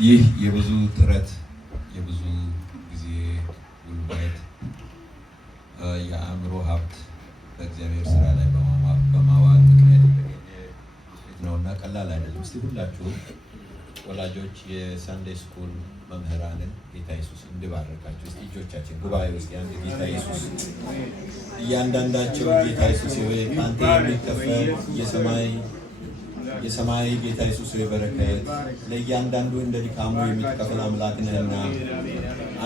ይህ የብዙ ጥረት የብዙ ጊዜ ጉልበት የአእምሮ ሀብት በእግዚአብሔር ስራ ላይ በማዋል ምክንያት የተገኘ ነውና ቀላል አይደለም። እስቲ ሁላችሁም ወላጆች የሳንዴይ ስኩል መምህራንን ጌታ ኢየሱስ እንዲባርካቸው እስቲ እጆቻችን ጉባኤ ውስጥ ያን ጌታ ኢየሱስ እያንዳንዳቸው ጌታ ኢየሱስ ሆይ ካንተ የሚከፈል የሰማይ ጌታ ኢየሱስ ሆይ በረከት ለእያንዳንዱ እንደ ድካሙ የምትከፍል አምላክ ነህና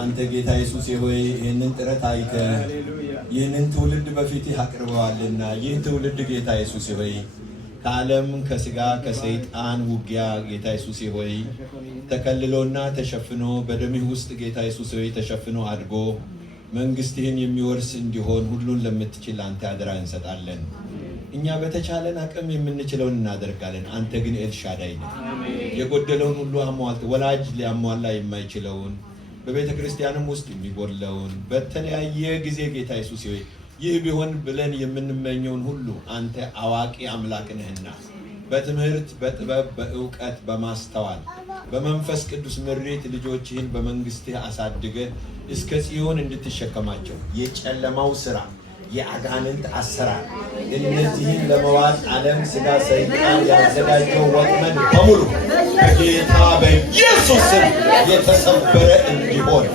አንተ ጌታ ኢየሱስ ሆይ ይህንን ጥረት አይተህ ይህንን ትውልድ በፊትህ አቅርበዋልና ይህ ትውልድ ጌታ ኢየሱስ ሆይ ከዓለም ከስጋ ከሰይጣን ውጊያ ጌታ ኢየሱስ ሆይ ተከልሎና ተሸፍኖ በደምህ ውስጥ ጌታ ኢየሱስ ሆይ ተሸፍኖ አድጎ መንግስትህን የሚወርስ እንዲሆን ሁሉን ለምትችል አንተ አደራ እንሰጣለን። እኛ በተቻለን አቅም የምንችለውን እናደርጋለን። አንተ ግን ኤልሻዳይ ነህ። የጎደለውን ሁሉ አሟልተህ ወላጅ ሊያሟላ የማይችለውን በቤተ ክርስቲያንም ውስጥ የሚጎድለውን በተለያየ ጊዜ ጌታ ኢየሱስ ሆይ ይህ ቢሆን ብለን የምንመኘውን ሁሉ አንተ አዋቂ አምላክ ነህና በትምህርት በጥበብ በእውቀት በማስተዋል በመንፈስ ቅዱስ ምሪት ልጆችህን በመንግስትህ አሳድገህ እስከ ጽዮን እንድትሸከማቸው የጨለማው ሥራ የአጋንንት አሰራር እነዚህን ለመዋጥ ዓለም ሥጋ ሰይጣን ያዘጋጀው ወጥመድ በሙሉ በጌታ በኢየሱስ ስም የተሰበረ እንዲሆን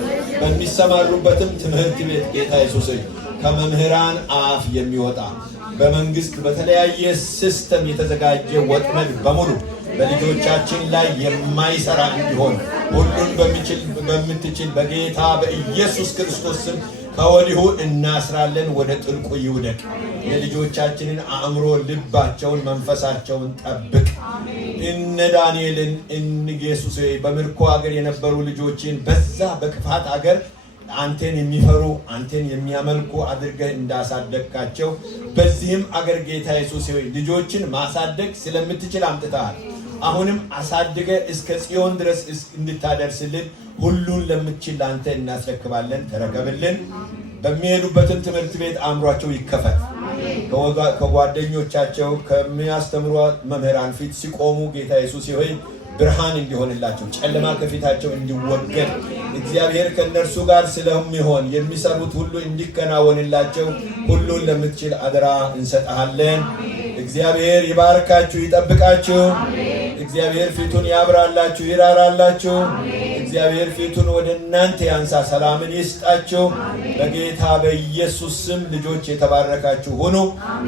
በሚሰማሩበትም ትምህርት ቤት ጌታ ኢየሱስ ከመምህራን አፍ የሚወጣ በመንግስት በተለያየ ሲስተም የተዘጋጀ ወጥመድ በሙሉ በልጆቻችን ላይ የማይሰራ እንዲሆን ሁሉን በምትችል በጌታ በኢየሱስ ክርስቶስ ስም ከወዲሁ እናስራለን። ወደ ጥልቁ ይውደቅ። የልጆቻችንን አእምሮ፣ ልባቸውን፣ መንፈሳቸውን ጠብቅ። እነ ዳንኤልን ኢየሱስ በምርኮ ሀገር የነበሩ ልጆችን በዛ በክፋት ሀገር አንተን የሚፈሩ አንተን የሚያመልኩ አድርገህ እንዳሳደግካቸው በዚህም አገር ጌታ ኢየሱስ ሆይ ልጆችን ማሳደግ ስለምትችል አምጥተሃል። አሁንም አሳድገህ እስከ ጽዮን ድረስ እንድታደርስልን ሁሉን ለምትችል አንተ እናስረክባለን። ተረከብልን። በሚሄዱበትን ትምህርት ቤት አእምሯቸው ይከፈት። ከጓደኞቻቸው ከሚያስተምሩ መምህራን ፊት ሲቆሙ ጌታ ኢየሱስ ሆይ ብርሃን እንዲሆንላቸው ጨለማ ከፊታቸው እንዲወገድ እግዚአብሔር ከነርሱ ጋር ስለሚሆን የሚሰሩት ሁሉ እንዲከናወንላቸው ሁሉን ለምትችል አደራ እንሰጣለን። እግዚአብሔር ይባርካችሁ፣ ይጠብቃችሁ። እግዚአብሔር ፊቱን ያብራላችሁ፣ ይራራላችሁ። እግዚአብሔር ፊቱን ወደ እናንተ ያንሳ፣ ሰላምን ይስጣችሁ። በጌታ በኢየሱስ ስም ልጆች የተባረካችሁ ሁኑ።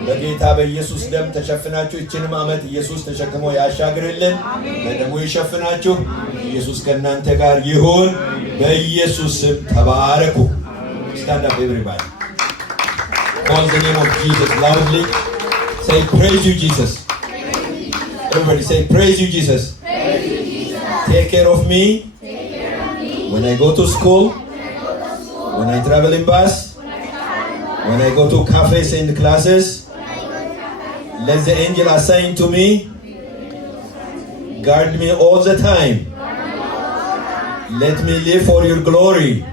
በጌታ በኢየሱስ ደም ተሸፍናችሁ እችንም ዓመት ኢየሱስ ተሸክሞ ያሻግርልን፣ በደሙ ይሸፍናችሁ። ኢየሱስ ከእናንተ ጋር ይሁን። በኢየሱስ ስም ተባረኩ። Stand up everybody. Call the name of Jesus loudly. Say praise you Jesus. Everybody say praise you Jesus. Take care of me. When I go to school, when I travel in bus, when I go to cafes and classes, let the angel assigned to me guard me all the time. Let me live for your glory.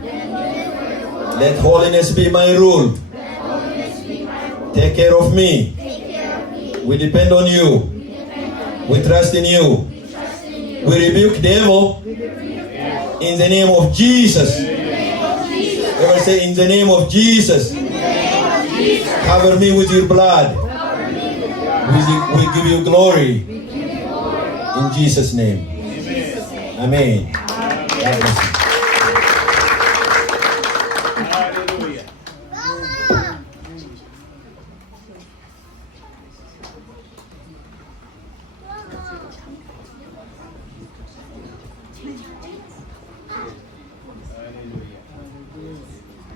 Let holiness be my rule. Take care of me. We depend on you. We trust in you. We rebuke devil in the name of Jesus. Ever say in the name of Jesus. Cover me with your blood. We give you glory. In Jesus' name. Amen. God bless you.